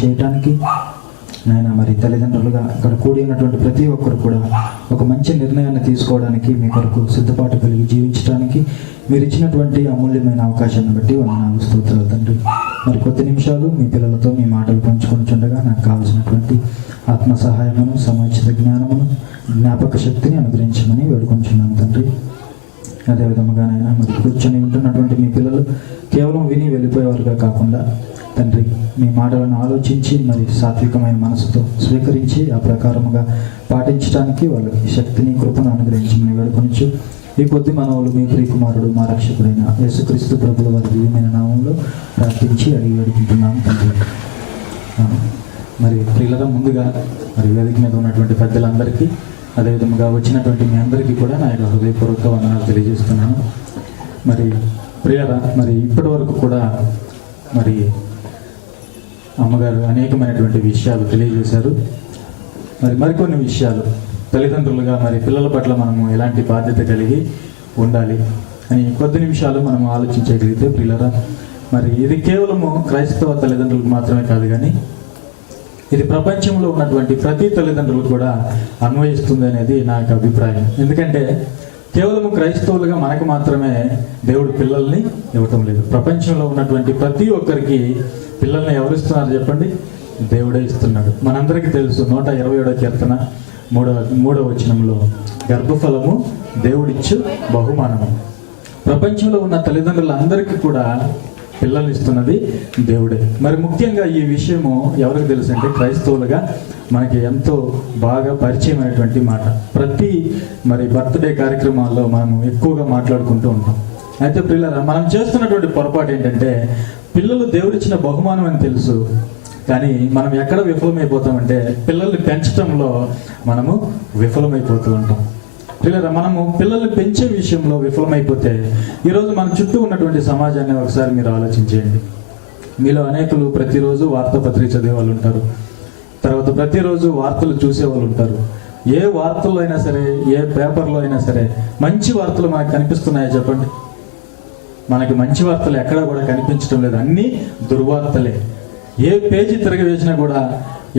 చేయటానికి నాయన మరి తల్లిదండ్రులుగా అక్కడ కూడి ఉన్నటువంటి ప్రతి ఒక్కరు కూడా ఒక మంచి నిర్ణయాన్ని తీసుకోవడానికి మీ కొరకు సిద్ధపాటు కలిగి జీవించడానికి మీరు ఇచ్చినటువంటి అమూల్యమైన అవకాశాన్ని బట్టి వందనాలు స్తోత్రాలు తండ్రి. మరి కొద్ది నిమిషాలు మీ పిల్లలతో మీ మాటలు పంచుకుంటుండగా నాకు కావాల్సినటువంటి ఆత్మ సహాయమును, సముచిత జ్ఞానమును, జ్ఞాపక శక్తిని అనుగ్రహించమని వేడుకొంచున్నాను తండ్రి. అదేవిధముగానైనా మరి కూర్చొని ఉంటున్నటువంటి మీ పిల్లలు కేవలం విని వెళ్ళిపోయేవారుగా కాకుండా తండ్రి మీ మాటలను ఆలోచించి మరి సాత్వికమైన మనసుతో స్వీకరించి ఆ ప్రకారముగా పాటించడానికి వాళ్ళకి శక్తిని, కృపను అనుగ్రహించమని వేడుకొంచు ఈ కొద్ది మనవులు మీ ప్రియకుమారుడు మా రక్షకుడైన యేసుక్రీస్తు ప్రభుల వారి దివ్యమైన నామంలో ప్రార్థించి అడిగి వేడుకుంటున్నాను తండ్రి. మరి ప్రియులరా, ముందుగా మరి వేదిక మీద ఉన్నటువంటి పెద్దలందరికీ అదేవిధంగా వచ్చినటువంటి మీ అందరికీ కూడా నా యొక్క హృదయపూర్వక వందనాలు తెలియజేస్తున్నాను. మరి ప్రియులరా, మరి ఇప్పటి వరకు కూడా మరి అమ్మగారు అనేకమైనటువంటి విషయాలు తెలియజేశారు. మరికొన్ని విషయాలు తల్లిదండ్రులుగా మరి పిల్లల పట్ల మనము ఎలాంటి బాధ్యత కలిగి ఉండాలి అని కొద్ది నిమిషాలు మనం ఆలోచించగలిగితే ప్రియులరా, మరి ఇది కేవలము క్రైస్తవ తల్లిదండ్రులకు మాత్రమే కాదు, కానీ ఇది ప్రపంచంలో ఉన్నటువంటి ప్రతి తల్లిదండ్రులకు కూడా అన్వయిస్తుంది అనేది నా యొక్క అభిప్రాయం. ఎందుకంటే కేవలం క్రైస్తవులుగా మనకు మాత్రమే దేవుడు పిల్లల్ని ఇవ్వటం లేదు. ప్రపంచంలో ఉన్నటువంటి ప్రతి ఒక్కరికి పిల్లల్ని ఎవరిస్తున్నారు చెప్పండి? దేవుడే ఇస్తున్నాడు. మనందరికీ తెలుసు 127వ కీర్తన 3వ వచనంలో గర్భఫలము దేవుడిచ్చు బహుమానము. ప్రపంచంలో ఉన్న తల్లిదండ్రులందరికీ కూడా పిల్లలు ఇస్తున్నది దేవుడే. మరి ముఖ్యంగా ఈ విషయము ఎవరికి తెలుసు అంటే క్రైస్తవులుగా మనకి ఎంతో బాగా పరిచయమైనటువంటి మాట. ప్రతి మరి బర్త్డే కార్యక్రమాల్లో మనం ఎక్కువగా మాట్లాడుకుంటూ ఉంటాం. అయితే పిల్లలు మనం చేస్తున్నటువంటి పొరపాటు ఏంటంటే పిల్లలు దేవుడిచ్చిన బహుమానం అని తెలుసు, కానీ మనం ఎక్కడ విఫలమైపోతామంటే పిల్లల్ని పెంచడంలో మనము విఫలమైపోతూ ఉంటాం. పిల్లరా, మనము పిల్లల్ని పెంచే విషయంలో విఫలమైపోతే ఈరోజు మన చుట్టూ ఉన్నటువంటి సమాజాన్ని ఒకసారి మీరు ఆలోచించేయండి. మీలో అనేకులు ప్రతిరోజు వార్తాపత్రిక చదివే వాళ్ళు ఉంటారు, తర్వాత ప్రతిరోజు వార్తలు చూసే వాళ్ళు ఉంటారు. ఏ వార్తల్లో అయినా సరే, ఏ పేపర్లో అయినా సరే మంచి వార్తలు మనకు కనిపిస్తున్నాయో చెప్పండి? మనకి మంచి వార్తలు ఎక్కడా కూడా కనిపించడం లేదు, అన్నీ దుర్వార్తలే. ఏ పేజీ తిరగవేసినా కూడా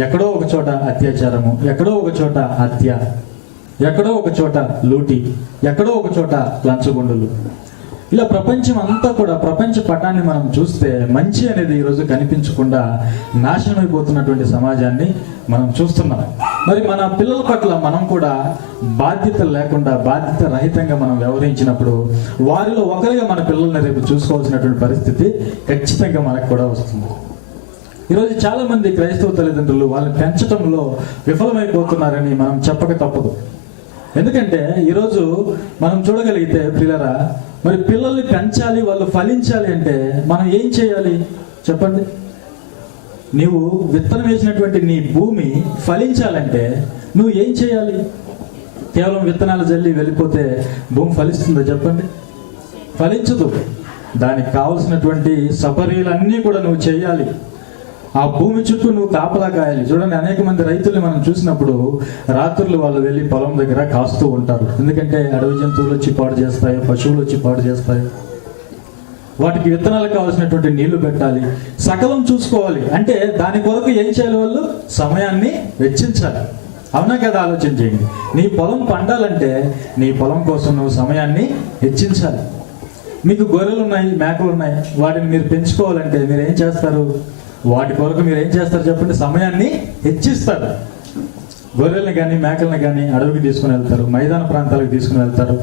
ఎక్కడో ఒక చోట అత్యాచారము, ఎక్కడో ఒక చోట హత్య, ఎక్కడో ఒక చోట లూటి, ఎక్కడో ఒక చోట లంచగొండులు. ఇలా ప్రపంచం అంతా కూడా, ప్రపంచ పటాన్ని మనం చూస్తే మంచి అనేది ఈరోజు కనిపించకుండా నాశనం అయిపోతున్నటువంటి సమాజాన్ని మనం చూస్తున్నాం. మరి మన పిల్లల పట్ల మనం కూడా బాధ్యత లేకుండా, బాధ్యత రహితంగా మనం వ్యవహరించినప్పుడు వారిలో ఒకరిగా మన పిల్లల్ని రేపు చూసుకోవాల్సినటువంటి పరిస్థితి ఖచ్చితంగా మనకు కూడా వస్తుంది. ఈరోజు చాలా మంది క్రైస్తవ తల్లిదండ్రులు వాళ్ళని పెంచడంలో విఫలమైపోతున్నారని మనం చెప్పక తప్పదు. ఎందుకంటే ఈరోజు మనం చూడగలిగితే పిల్లరా, మరి పిల్లల్ని పెంచాలి, వాళ్ళు ఫలించాలి అంటే మనం ఏం చేయాలి చెప్పండి? నీవు విత్తనం వేసినటువంటి నీ భూమి ఫలించాలంటే నువ్వు ఏం చేయాలి? కేవలం విత్తనాలు జల్లి వెళ్ళిపోతే భూమి ఫలిస్తుందో చెప్పండి? ఫలించదు. దానికి కావలసినటువంటి సపర్యలన్నీ కూడా నువ్వు చేయాలి. ఆ భూమి చుట్టూ నువ్వు కాపలా కాయాలి. చూడండి, అనేక మంది రైతుల్ని మనం చూసినప్పుడు రాత్రులు వాళ్ళు వెళ్ళి పొలం దగ్గర కాస్తూ ఉంటారు. ఎందుకంటే అడవి జంతువులు వచ్చి పాడు చేస్తాయి, పశువులు వచ్చి పాడు చేస్తాయి. వాటికి విత్తనాలకు కావాల్సినటువంటి నీళ్లు పెట్టాలి, సకలం చూసుకోవాలి. అంటే దాని కొరకు ఏం చేయాలి? వాళ్ళు సమయాన్ని వెచ్చించాలి. అవునా కదా? ఆలోచన చేయండి. నీ పొలం పండాలంటే నీ పొలం కోసం నువ్వు సమయాన్ని వెచ్చించాలి. మీకు గొర్రెలు ఉన్నాయి, మేకలు ఉన్నాయి, వాటిని మీరు పెంచుకోవాలంటే మీరు ఏం చేస్తారు? వాటి కొరకు మీరు ఏం చేస్తారు చెప్పండి? సమయాన్ని హెచ్చిస్తారు. గొర్రెల్ని కానీ మేకల్ని కానీ అడవికి తీసుకుని వెళ్తారు, మైదాన ప్రాంతాలకు తీసుకుని వెళ్తారు,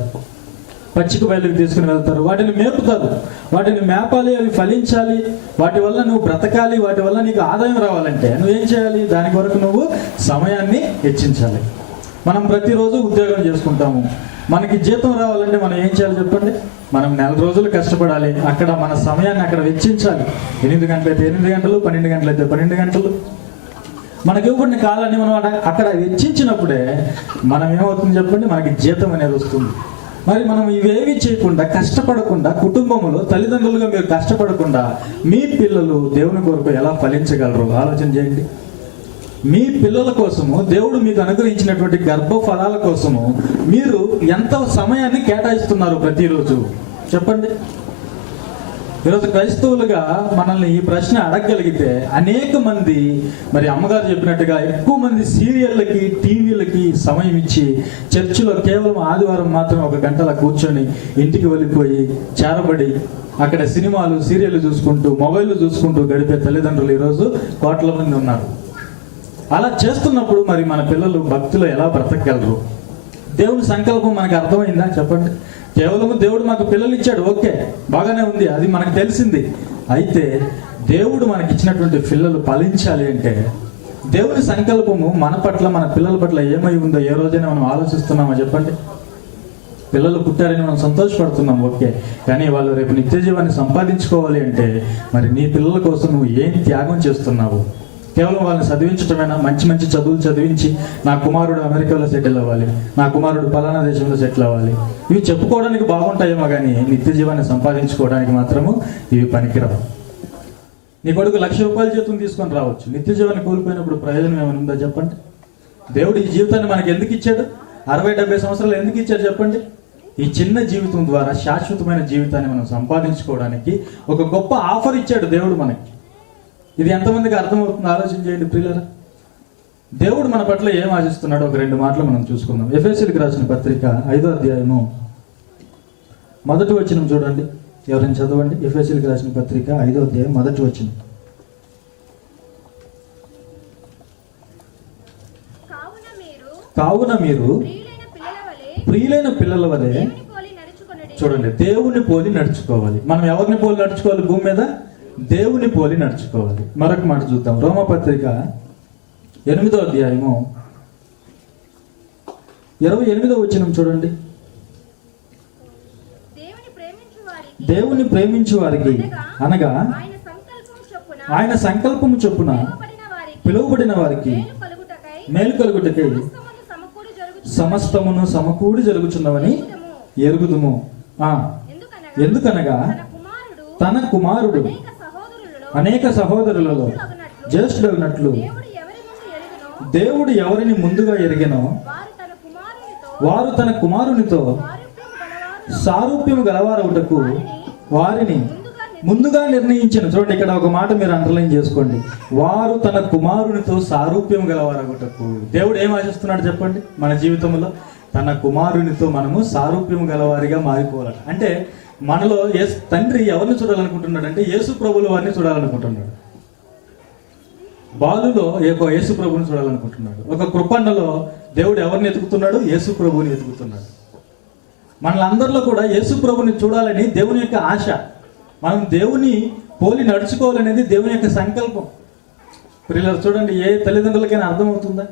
పచ్చిక బయలుకి తీసుకుని వెళ్తారు, వాటిని మేపుతారు. వాటిని మేపాలి, అవి ఫలించాలి, వాటి వల్ల నువ్వు బ్రతకాలి, వాటి వల్ల నీకు ఆదాయం రావాలంటే నువ్వేం చేయాలి? దాని కొరకు నువ్వు సమయాన్ని హెచ్చించాలి. మనం ప్రతిరోజు ఉద్యోగం చేసుకుంటాము, మనకి జీతం రావాలంటే మనం ఏం చేయాలి చెప్పండి? మనం 4 రోజులు కష్టపడాలి, అక్కడ మన సమయాన్ని అక్కడ వెచ్చించాలి. 8 గంటలైతే 8 గంటలు, 12 గంటలైతే 12 గంటలు. మనకి ఇవ్వబడిన కాలాన్ని మనం అక్కడ వెచ్చించినప్పుడే మనం ఏమవుతుంది చెప్పండి? మనకి జీతం అనేది వస్తుంది. మరి మనం ఇవేవి చేయకుండా, కష్టపడకుండా, కుటుంబంలో తల్లిదండ్రులుగా మీరు కష్టపడకుండా మీ పిల్లలు దేవుని కొరకు ఎలా ఫలించగలరు ఆలోచన చేయండి. మీ పిల్లల కోసము దేవుడు మీకు అనుగ్రహించినటువంటి గర్భఫలాల కోసము మీరు ఎంత సమయాన్ని కేటాయిస్తున్నారు ప్రతిరోజు చెప్పండి? ఈరోజు క్రైస్తవులుగా మనల్ని ఈ ప్రశ్న అడగగలిగితే అనేక మంది మరి అమ్మగారు చెప్పినట్టుగా ఎక్కువ మంది సీరియళ్ళకి టీవీలకి సమయం ఇచ్చి చర్చిలో కేవలం ఆదివారం మాత్రం 1 గంటల కూర్చొని ఇంటికి వెళ్ళిపోయి చేరబడి అక్కడ సినిమాలు సీరియళ్ళు చూసుకుంటూ మొబైల్ చూసుకుంటూ గడిపే తల్లిదండ్రులు ఈరోజు కోట్ల మంది ఉన్నారు. అలా చేస్తున్నప్పుడు మరి మన పిల్లలు భక్తిలో ఎలా బ్రతకగలరు? దేవుని సంకల్పం మనకు అర్థమైందా చెప్పండి? కేవలము దేవుడు మాకు పిల్లలు ఇచ్చాడు, ఓకే, బాగానే ఉంది, అది మనకు తెలిసింది. అయితే దేవుడు మనకి ఇచ్చినటువంటి పిల్లలు ఫలించాలి అంటే దేవుని సంకల్పము మన పట్ల మన పిల్లల పట్ల ఏమై ఉందో ఏ రోజైనా మనం ఆలోచిస్తున్నామా చెప్పండి? పిల్లలు పుట్టారని మనం సంతోషపడుతున్నాం, ఓకే, కానీ వాళ్ళు రేపు నిత్య జీవాన్ని సంపాదించుకోవాలి అంటే మరి నీ పిల్లల కోసం నువ్వు ఏం త్యాగం చేస్తున్నావు? కేవలం వాళ్ళని చదివించటమేనా? మంచి మంచి చదువులు చదివించి నా కుమారుడు అమెరికాలో సెటిల్ అవ్వాలి, నా కుమారుడు పలానా దేశంలో సెటిల్ అవ్వాలి, ఇవి చెప్పుకోవడానికి బాగుంటాయేమో కానీ నిత్య జీవాన్ని సంపాదించుకోవడానికి మాత్రము ఇవి పనికిరావు. నీ కొడుకు ₹1,00,000 జీతం తీసుకొని రావచ్చు, నిత్య జీవాన్ని కోల్పోయినప్పుడు ప్రయోజనం ఏమైనా ఉందా చెప్పండి? దేవుడు ఈ జీవితాన్ని మనకి ఎందుకు ఇచ్చాడు? 60-70 సంవత్సరాలు ఎందుకు ఇచ్చాడు చెప్పండి? ఈ చిన్న జీవితం ద్వారా శాశ్వతమైన జీవితాన్ని మనం సంపాదించుకోవడానికి ఒక గొప్ప ఆఫర్ ఇచ్చాడు దేవుడు మనకి. ఇది ఎంతమందికి అర్థమవుతుందో ఆలోచన చేయండి ప్రియులారా. దేవుడు మన పట్ల ఏం ఆశిస్తున్నాడో ఒక 2 మాటలు మనం చూసుకుందాం. ఎఫెసీయులకు రాసిన పత్రిక 5వ అధ్యాయము 1వ వచనం చూడండి, ఎవరైనా చదవండి. ఎఫెసీయులకు రాసిన పత్రిక 5వ అధ్యాయం 1వ వచనం. కావున మీరు ప్రియులైన పిల్లల వలె చూడండి, దేవుని పోలి నడుచుకోవాలి. మనం ఎవరిని పోలి నడుచుకోవాలి? భూమి మీద దేవుని పోలి నడుచుకోవాలి. మరొక మాట చూద్దాం. రోమపత్రిక 8వ అధ్యాయము 28వ వచనం చూడండి. దేవుని ప్రేమించు వారికి అనగా ఆయన సంకల్పము చొప్పున పిలువబడిన వారికి మేలు కలుగుటకై సమస్తమును సమకూడి జరుగుచున్నవని ఎరుగుదుము. ఎందుకనగా తన కుమారుడు అనేక సహోదరులలో జ్యేష్ఠుడగినట్లు దేవుడు ఎవరిని ముందుగా ఎరిగెనో వారు తన కుమారునితో సారూప్యము గలవారవుటకు వారిని ముందుగా నిర్ణయించిన. చూడండి, ఇక్కడ ఒక మాట మీరు అండర్లైన్ చేసుకోండి. వారు తన కుమారునితో సారూప్యం గలవారగుటకు. దేవుడు ఏం ఆశిస్తున్నాడు చెప్పండి? మన జీవితంలో తన కుమారునితో మనము సారూప్యం గలవారిగా మారిపోవాలి. అంటే మనలో తండ్రి ఎవరిని చూడాలనుకుంటున్నాడు అంటే యేసు ప్రభుల వారిని చూడాలనుకుంటున్నాడు. బాలులో యేసు ప్రభుని చూడాలనుకుంటున్నాడు. ఒక కృపన్నలో దేవుడు ఎవరిని ఎతుకుతున్నాడు? యేసు ప్రభుని ఎతుకుతున్నాడు. మనలందరిలో కూడా యేసు ప్రభుని చూడాలని దేవుని యొక్క ఆశ. మనం దేవుని పోలి నడుచుకోవాలనేది దేవుని యొక్క సంకల్పం. పిల్లలు చూడండి, ఏ తల్లిదండ్రులకైనా అర్థమవుతుందా?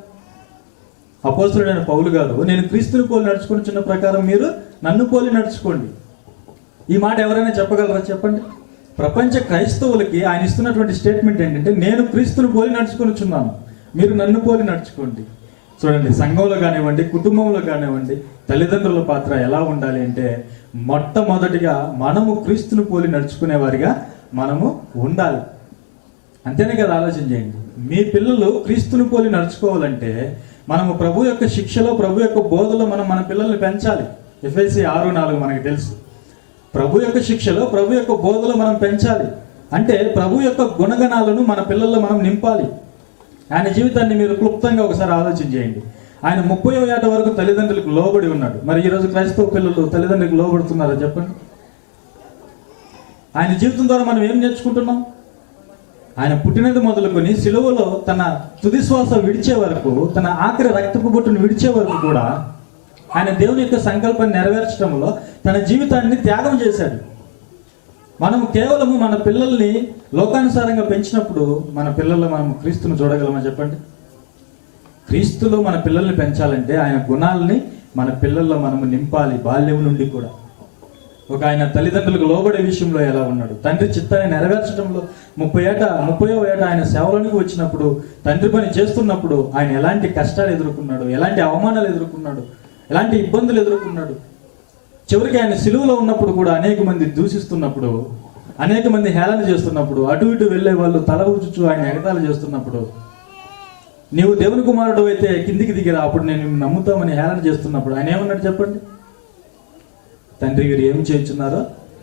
అపోస్తలుడైన పౌలు గారు, నేను క్రీస్తుని పోలి నడుచుకున్న ప్రకారం మీరు నన్ను పోలి నడుచుకోండి. ఈ మాట ఎవరైనా చెప్పగలరా చెప్పండి? ప్రపంచ క్రైస్తవులకి ఆయన ఇస్తున్నటువంటి స్టేట్మెంట్ ఏంటంటే, నేను క్రీస్తుని పోలి నడుచుకొనిచున్నాను, మీరు నన్ను పోలి నడుచుకోండి. చూడండి, సంఘంలో కానివ్వండి, కుటుంబంలో కానివ్వండి, తల్లిదండ్రుల పాత్ర ఎలా ఉండాలి అంటే మొట్టమొదటిగా మనము క్రీస్తుని పోలి నడుచుకునే వారిగా మనము ఉండాలి. అంతేనే కదా? ఆలోచన చేయండి. మీ పిల్లలు క్రీస్తుని పోలి నడుచుకోవాలంటే మనము ప్రభు యొక్క శిక్షలో, ప్రభు యొక్క బోధలో మనం మన పిల్లల్ని పెంచాలి. ఎఫెసీ 6:4 మనకి తెలుసు. ప్రభు యొక్క శిక్షలో, ప్రభు యొక్క బోధలో మనం పెంచాలి. అంటే ప్రభు యొక్క గుణగణాలను మన పిల్లల్లో మనం నింపాలి. ఆయన జీవితాన్ని మీరు క్లుప్తంగా ఒకసారి ఆలోచన చేయండి. ఆయన 30వ ఏట వరకు తల్లిదండ్రులకు లోబడి ఉన్నాడు. మరి ఈరోజు క్రైస్తవ పిల్లలు తల్లిదండ్రులకు లోబడుతున్నారా చెప్పండి? ఆయన జీవితం ద్వారా మనం ఏం నేర్చుకుంటున్నాం? ఆయన పుట్టినది మొదలుకొని సిలువలో తన తుది శ్వాస విడిచే వరకు, తన ఆఖరి రక్తపు బొట్టును విడిచే వరకు కూడా ఆయన దేవుని యొక్క సంకల్పాన్ని నెరవేర్చడంలో తన జీవితాన్ని త్యాగం చేశాడు. మనం కేవలము మన పిల్లల్ని లోకానుసారంగా పెంచినప్పుడు మన పిల్లల్లో మనం క్రీస్తును చూడగలమా చెప్పండి? క్రీస్తులో మన పిల్లల్ని పెంచాలంటే ఆయన గుణాలని మన పిల్లల్లో మనము నింపాలి. బాల్యం నుండి కూడా ఒక ఆయన తల్లిదండ్రులకు లోబడే విషయంలో ఎలా ఉన్నాడు, తండ్రి చిత్తాన్ని నెరవేర్చడంలో 30వ ఏట ఆయన సేవలోనికి వచ్చినప్పుడు, తండ్రి పని చేస్తున్నప్పుడు ఆయన ఎలాంటి కష్టాలు ఎదుర్కొన్నాడు, ఎలాంటి అవమానాలు ఎదుర్కొన్నాడు, ఎలాంటి ఇబ్బందులు ఎదుర్కొన్నాడు. చివరికి ఆయన సిలువలో ఉన్నప్పుడు కూడా అనేక మంది దూషిస్తున్నప్పుడు, అనేక మంది హేళన చేస్తున్నప్పుడు, అటు ఇటు వెళ్ళే వాళ్ళు తల ఊచుచు ఆయన ఎగతాళి చేస్తున్నప్పుడు, నీవు దేవుని కుమారుడు అయితే కిందికి దిగిరా, అప్పుడు నేను నమ్ముతామని హేళన చేస్తున్నప్పుడు ఆయన ఏమన్నాడు చెప్పండి? తండ్రి వీరు ఏం చేయించున్నారో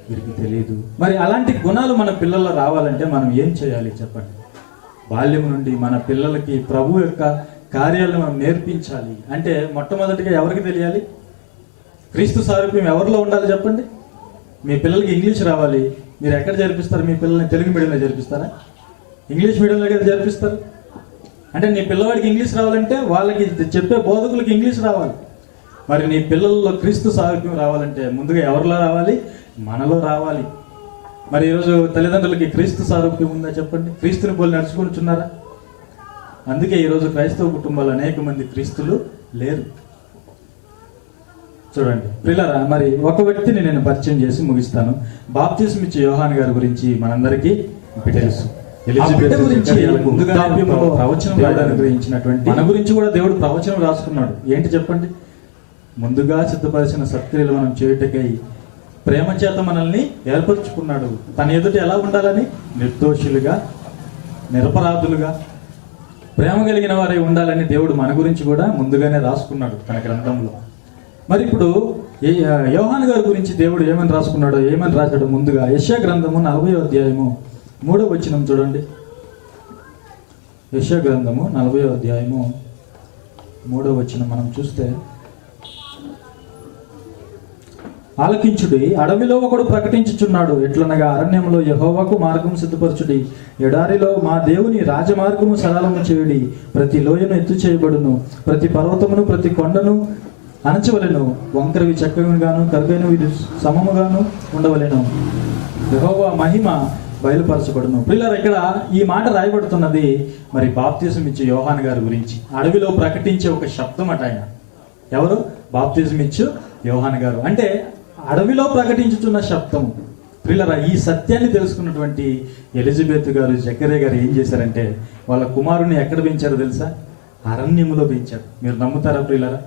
వీరికి తెలియదు. మరి అలాంటి గుణాలు మన పిల్లల్లో రావాలంటే మనం ఏం చేయాలి చెప్పండి? బాల్యం నుండి మన పిల్లలకి ప్రభు యొక్క కార్యాలను మనం నేర్పించాలి. అంటే మొట్టమొదటిగా ఎవరికి తెలియాలి? క్రీస్తు సారూప్యం ఎవరిలో ఉండాలి చెప్పండి? మీ పిల్లలకి ఇంగ్లీష్ రావాలి. మీరు ఎక్కడ జరిపిస్తారు? మీ పిల్లల్ని తెలుగు మీడియంలో జరిపిస్తారా? ఇంగ్లీష్ మీడియంలో కదా జరిపిస్తారు. అంటే నీ పిల్లవాడికి ఇంగ్లీష్ రావాలంటే వాళ్ళకి చెప్పే బోధకులకి ఇంగ్లీష్ రావాలి. మరి నీ పిల్లల్లో క్రీస్తు సారూప్యం రావాలంటే ముందుగా ఎవరిలో రావాలి? మనలో రావాలి. మరి ఈరోజు తల్లిదండ్రులకి క్రీస్తు సారూప్యం ఉందా చెప్పండి? క్రీస్తుని పోలి నడుచుకుంటున్నారా? అందుకే ఈరోజు క్రైస్తవ కుటుంబాలు అనేక మంది క్రీస్తులు లేరు. చూడండి పిల్లరా, మరి ఒక వ్యక్తిని నేను పరిచయం చేసి ముగిస్తాను. బాప్తిస్మ ఇచ్చే యోహాన్ గారి గురించి మనందరికీ తెలుసు. ఎలిజబెత్ గురించి ముందుగా ప్రవచనం అనుగ్రహించినటువంటి మన గురించి కూడా దేవుడు ప్రవచనం రాసుకున్నాడు. ఏంటి చెప్పండి? ముందుగా సిద్ధపరిచిన సత్క్రియలు మనం చేయుటకై ప్రేమ చేత మనల్ని ఏర్పరచుకున్నాడు. తన ఎదుట ఎలా ఉండాలని? నిర్దోషులుగా, నిరపరాధులుగా, ప్రేమ కలిగిన వారై ఉండాలని దేవుడు మన గురించి కూడా ముందుగానే రాసుకున్నాడు తన గ్రంథంలో. మరి ఇప్పుడు యోహాను గారి గురించి దేవుడు ఏమని రాసుకున్నాడో, ఏమని రాశాడో ముందుగా యెషయా గ్రంథము 40వ అధ్యాయము 3వ వచనం చూడండి. యెషయా గ్రంథము 40వ అధ్యాయము 3వ వచనం మనం చూస్తే, ఆలకించుడి, అడవిలో ఒకడు ప్రకటించుచున్నాడు, ఎట్లనగా అరణ్యంలో యెహోవాకు మార్గం సిద్ధపరచుడి, ఎడారిలో మా దేవుని రాజమార్గము సరళము చేయుడి, ప్రతి లోయను ఎత్తు చేయబడును, ప్రతి పర్వతమును ప్రతి కొండను అణచవలెను, వంకరవి చక్కగాను కరుగైనవి సమముగాను ఉండవలెను, యెహోవా మహిమ బయలుపరచబడును. పిల్లలు ఇక్కడ ఈ మాట రాయబడుతున్నది మరి బాప్తిజం ఇచ్చే యోహాను గారి గురించి. అడవిలో ప్రకటించే ఒక శబ్దం అట ఆయన. ఎవరు? బాప్తిజం ఇచ్చు యోహాను గారు. అంటే అడవిలో ప్రకటించుతున్న శబ్దం. ప్రియులరా, ఈ సత్యాన్ని తెలుసుకున్నటువంటి ఎలిజబెత్ గారు, జకర్యా గారు ఏం చేశారంటే వాళ్ళ కుమారుని ఎక్కడ పెంచారో తెలుసా? అరణ్యములో పెంచారు. మీరు నమ్ముతారా ప్రియులరా?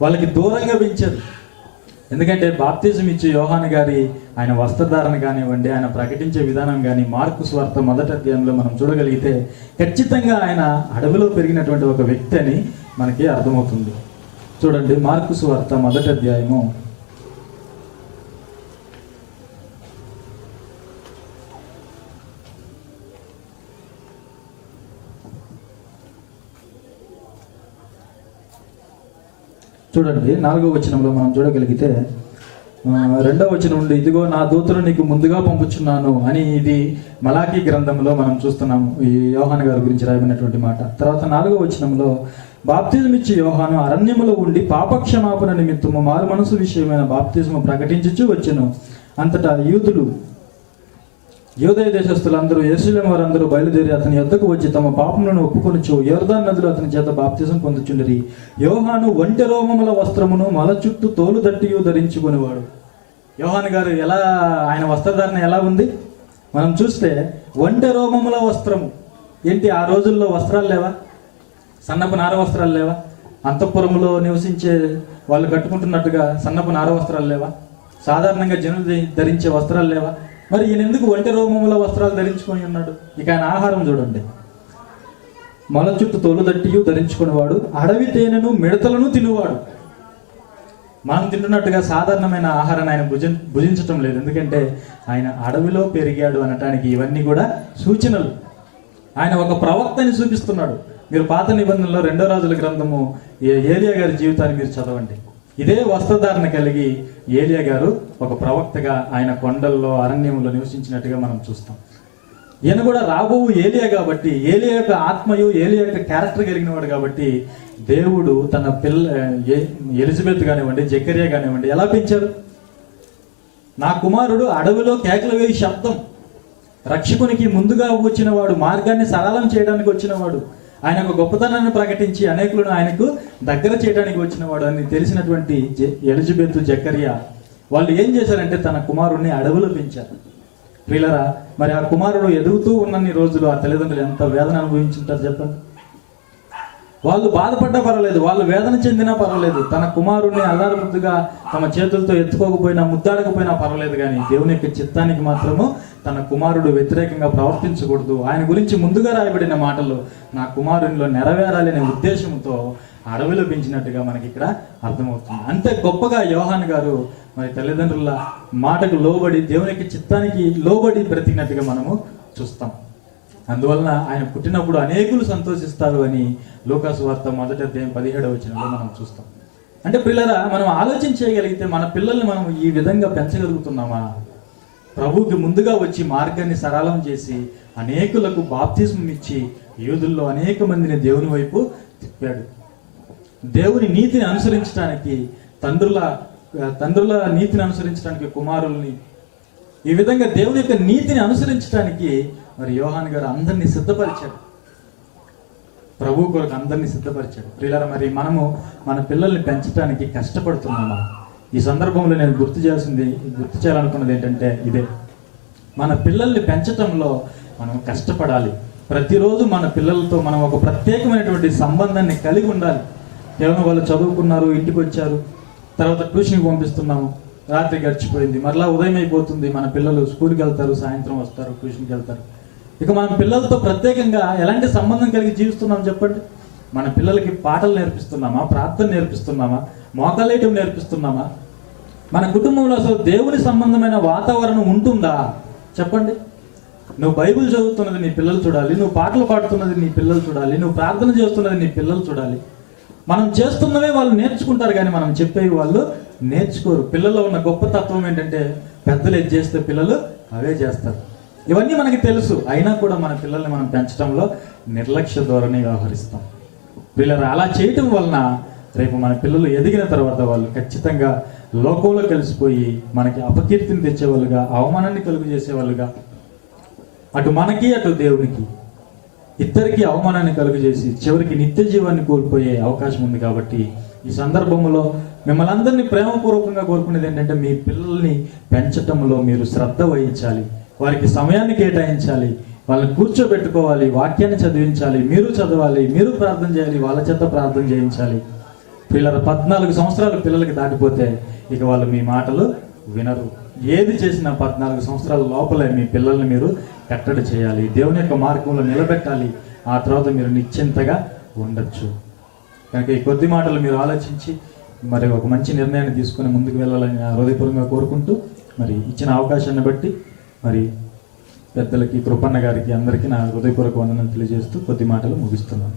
వాళ్ళకి దూరంగా పెంచారు. ఎందుకంటే బాప్తిజం ఇచ్చే యోహాను గారి ఆయన వస్త్రధారణ కానివ్వండి, ఆయన ప్రకటించే విధానం కానీ మార్కు సువార్త 1వ అధ్యాయంలో మనం చూడగలిగితే ఖచ్చితంగా ఆయన అడవిలో పెరిగినటువంటి ఒక వ్యక్తి అని మనకి అర్థమవుతుంది. చూడండి, మార్కు సువార్త 1వ అధ్యాయము 4వ వచనంలో మనం చూడగలిగితే 2వ వచనం నుండి, ఇదిగో నా దూతను నీకు ముందుగా పంపుచున్నాను అని ఇది మలాకీ గ్రంథంలో మనం చూస్తున్నాము ఈ యోహాను గారి గురించి రాయబడినటువంటి మాట. తర్వాత 4వ వచనంలో, బాప్తిజం ఇచ్చి యోహాను అరణ్యములో ఉండి పాపక్షమాపణ నిమిత్తము మారు మనసు విషయమైన బాప్తిజము ప్రకటించుచు వచ్చెను. అంతటా యూదయ దేశస్తులందరూ, యెరూషలేము వారందరూ బయలుదేరి అతని యొద్దకు వచ్చి తమ పాపములను ఒప్పుకొనుచు యోర్దాను నదిలో అతని చేత బాప్తిజం పొందుచుండిరి. యోహాను ఒంటె రోమముల వస్త్రమును మల చుట్టూ తోలు దట్టియు ధరించుకునేవాడు. యోహాను గారు ఎలా, ఆయన వస్త్రధారణ ఎలా ఉంది మనం చూస్తే, ఒంటె రోమముల వస్త్రము. ఏంటి ఆ రోజుల్లో వస్త్రాలు లేవా? సన్నపు నార వస్త్రాలు లేవా? అంతఃపురంలో నివసించే వాళ్ళు కట్టుకుంటున్నట్టుగా సన్నపు నార వస్త్రాలు లేవా? సాధారణంగా జనులు ధరించే వస్త్రాలు లేవా? మరి ఈయన ఎందుకు ఒంటె రోమముల వస్త్రాలు ధరించుకొని ఉన్నాడు? ఇక ఆయన ఆహారం చూడండి, మొల చుట్టూ తోలు దట్టియు ధరించుకునేవాడు, అడవి తేనెను మిడతలను తినువాడు. మనం తింటున్నట్టుగా సాధారణమైన ఆహారాన్ని ఆయన భుజించటం లేదు. ఎందుకంటే ఆయన అడవిలో పెరిగాడు అనటానికి ఇవన్నీ కూడా సూచనలు. ఆయన ఒక ప్రవక్తని చూపిస్తున్నాడు. మీరు పాత నిబంధనలో 2వ రాజుల గ్రంథము ఏలియా గారి జీవితాన్ని మీరు చదవండి. ఇదే వస్త్రధారణ కలిగి ఏలియా గారు ఒక ప్రవక్తగా ఆయన కొండల్లో అరణ్యంలో నివసించినట్టుగా మనం చూస్తాం. ఈయన కూడా రాబోవు ఏలియా కాబట్టి, ఏలియా యొక్క ఆత్మయు ఏలియా యొక్క క్యారెక్టర్ కలిగిన వాడు కాబట్టి దేవుడు తన ఎలిజబెత్ కానివ్వండి, జకర్యా కానివ్వండి ఎలా పెంచారు? నా కుమారుడు అడవిలో కేకలు వేయి శబ్దం, రక్షకునికి ముందుగా వచ్చినవాడు, మార్గాన్ని సరళం చేయడానికి వచ్చినవాడు, ఆయన ఒక గొప్పతనాన్ని ప్రకటించి అనేకులను ఆయనకు దగ్గర చేయడానికి వచ్చినవాడు అని తెలిసినటువంటి ఎలిజబెత్, జకర్యా వాళ్ళు ఏం చేశారంటే తన కుమారుడిని అడవిలో పెంచారు. ప్రియులరా, మరి ఆ కుమారుడు ఎదుగుతూ ఉన్నన్ని రోజులు ఆ తల్లిదండ్రులు ఎంత వేదన అనుభవించుంటారు చెప్పండి. వాళ్ళు బాధపడ్డా పర్వాలేదు, వాళ్ళు వేదన చెందినా పర్వాలేదు, తన కుమారుణ్ణి అల్లారు ముద్దుగా తమ చేతులతో ఎత్తుకోకపోయినా ముద్దాడకపోయినా పర్వాలేదు, కానీ దేవుని యొక్క చిత్తానికి మాత్రము తన కుమారుడు వ్యతిరేకంగా ప్రవర్తించకూడదు. ఆయన గురించి ముందుగా రాయబడిన మాటలు నా కుమారునిలో నెరవేరాలి అనే ఉద్దేశంతో అడవిలో పెంచినట్టుగా మనకి ఇక్కడ అర్థమవుతుంది. అంతే గొప్పగా యోహాన్ గారు మరి తల్లిదండ్రుల మాటకు లోబడి దేవుని యొక్క చిత్తానికి లోబడి బ్రతికినట్టుగా మనము చూస్తాం. అందువలన ఆయన పుట్టినప్పుడు అనేకులు సంతోషిస్తారు అని లూకాసు వార్త 1వ అధ్యాయం 17వ వచనంలో మనం చూస్తాం. అంటే పిల్లరా, మనం ఆలోచన చేయగలిగితే మన పిల్లల్ని మనం ఈ విధంగా పెంచగలుగుతున్నామా? ప్రభువుకి ముందుగా వచ్చి మార్గాన్ని సరళం చేసి అనేకులకు బాప్తిస్మం ఇచ్చి యూదుల్లో అనేక మందిని దేవుని వైపు తిప్పాడు. దేవుని నీతిని అనుసరించడానికి తండ్రుల నీతిని అనుసరించడానికి కుమారుల్ని, ఈ విధంగా దేవుని యొక్క నీతిని అనుసరించడానికి మరి యోహాన్ గారు అందరినీ సిద్ధపరిచాడు. ప్రభు కొరకు అందరినీ సిద్ధపరిచాడు. ప్రియులారా, మరి మనము మన పిల్లల్ని పెంచడానికి కష్టపడుతున్నామా? ఈ సందర్భంలో నేను గుర్తు చేయాలనుకున్నది ఏంటంటే ఇదే, మన పిల్లల్ని పెంచటంలో మనం కష్టపడాలి. ప్రతిరోజు మన పిల్లలతో మనం ఒక ప్రత్యేకమైనటువంటి సంబంధాన్ని కలిగి ఉండాలి. కేవలం వాళ్ళు చదువుకున్నారు, ఇంటికి వచ్చారు, తర్వాత ట్యూషన్కి పంపిస్తున్నాము, రాత్రి గడిచిపోయింది, మరలా ఉదయం అయిపోతుంది, మన పిల్లలు స్కూల్కి వెళ్తారు, సాయంత్రం వస్తారు, ట్యూషన్కి వెళ్తారు. ఇక మన పిల్లలతో ప్రత్యేకంగా ఎలాంటి సంబంధం కలిగి జీవిస్తున్నాం చెప్పండి? మన పిల్లలకి పాటలు నేర్పిస్తున్నామా? ప్రార్థన నేర్పిస్తున్నామా? మోకాలేయటం నేర్పిస్తున్నామా? మన కుటుంబంలో అసలు దేవుని సంబంధమైన వాతావరణం ఉంటుందా చెప్పండి? నువ్వు బైబిల్ చదువుతున్నది నీ పిల్లలు చూడాలి, నువ్వు పాటలు పాడుతున్నది నీ పిల్లలు చూడాలి, నువ్వు ప్రార్థన చేస్తున్నది నీ పిల్లలు చూడాలి. మనం చేస్తున్నవే వాళ్ళు నేర్చుకుంటారు, కానీ మనం చెప్పేవి వాళ్ళు నేర్చుకోరు. పిల్లల్లో ఉన్న గొప్ప తత్వం ఏంటంటే పెద్దలు ఏది చేస్తే పిల్లలు అవే చేస్తారు. ఇవన్నీ మనకి తెలుసు, అయినా కూడా మన పిల్లల్ని మనం పెంచడంలో నిర్లక్ష్య ధోరణి వ్యవహరిస్తాం. పిల్లలు అలా చేయటం వలన రేపు మన పిల్లలు ఎదిగిన తర్వాత వాళ్ళు ఖచ్చితంగా లోకంలో కలిసిపోయి మనకి అపకీర్తిని తెచ్చేవాళ్ళుగా, అవమానాన్ని కలుగు చేసేవాళ్ళుగా, అటు మనకి అటు దేవునికి ఇద్దరికి అవమానాన్ని కలుగు చేసి చివరికి నిత్య జీవాన్ని కోల్పోయే అవకాశం ఉంది. కాబట్టి ఈ సందర్భంలో మిమ్మల్ని అందరినీ ప్రేమపూర్వకంగా కోరుకునేది ఏంటంటే, మీ పిల్లల్ని పెంచటంలో మీరు శ్రద్ధ వహించాలి, వారికి సమయాన్ని కేటాయించాలి, వాళ్ళని కూర్చోబెట్టుకోవాలి, వాక్యాన్ని చదివించాలి, మీరు చదవాలి, మీరు ప్రార్థన చేయాలి, వాళ్ళ చేత ప్రార్థన చేయించాలి. పిల్లలు 14 సంవత్సరాలు పిల్లలకి దాటిపోతే ఇక వాళ్ళు మీ మాటలు వినరు. ఏది చేసినా 14 సంవత్సరాల లోపలే మీ పిల్లల్ని మీరు కట్టడి చేయాలి, దేవుని యొక్క మార్గంలో నిలబెట్టాలి. ఆ తర్వాత మీరు నిశ్చింతగా ఉండొచ్చు. కనుక ఈ కొద్ది మాటలు మీరు ఆలోచించి మరి ఒక మంచి నిర్ణయాన్ని తీసుకుని ముందుకు వెళ్ళాలని హృదయపూర్వకంగా కోరుకుంటూ, మరి ఇచ్చిన అవకాశాన్ని బట్టి మరి పెద్దలకి, కృపన్న గారికి, అందరికీ నా హృదయపూర్వక వందనం తెలియజేస్తూ కొద్ది మాటలు ముగిస్తున్నాను.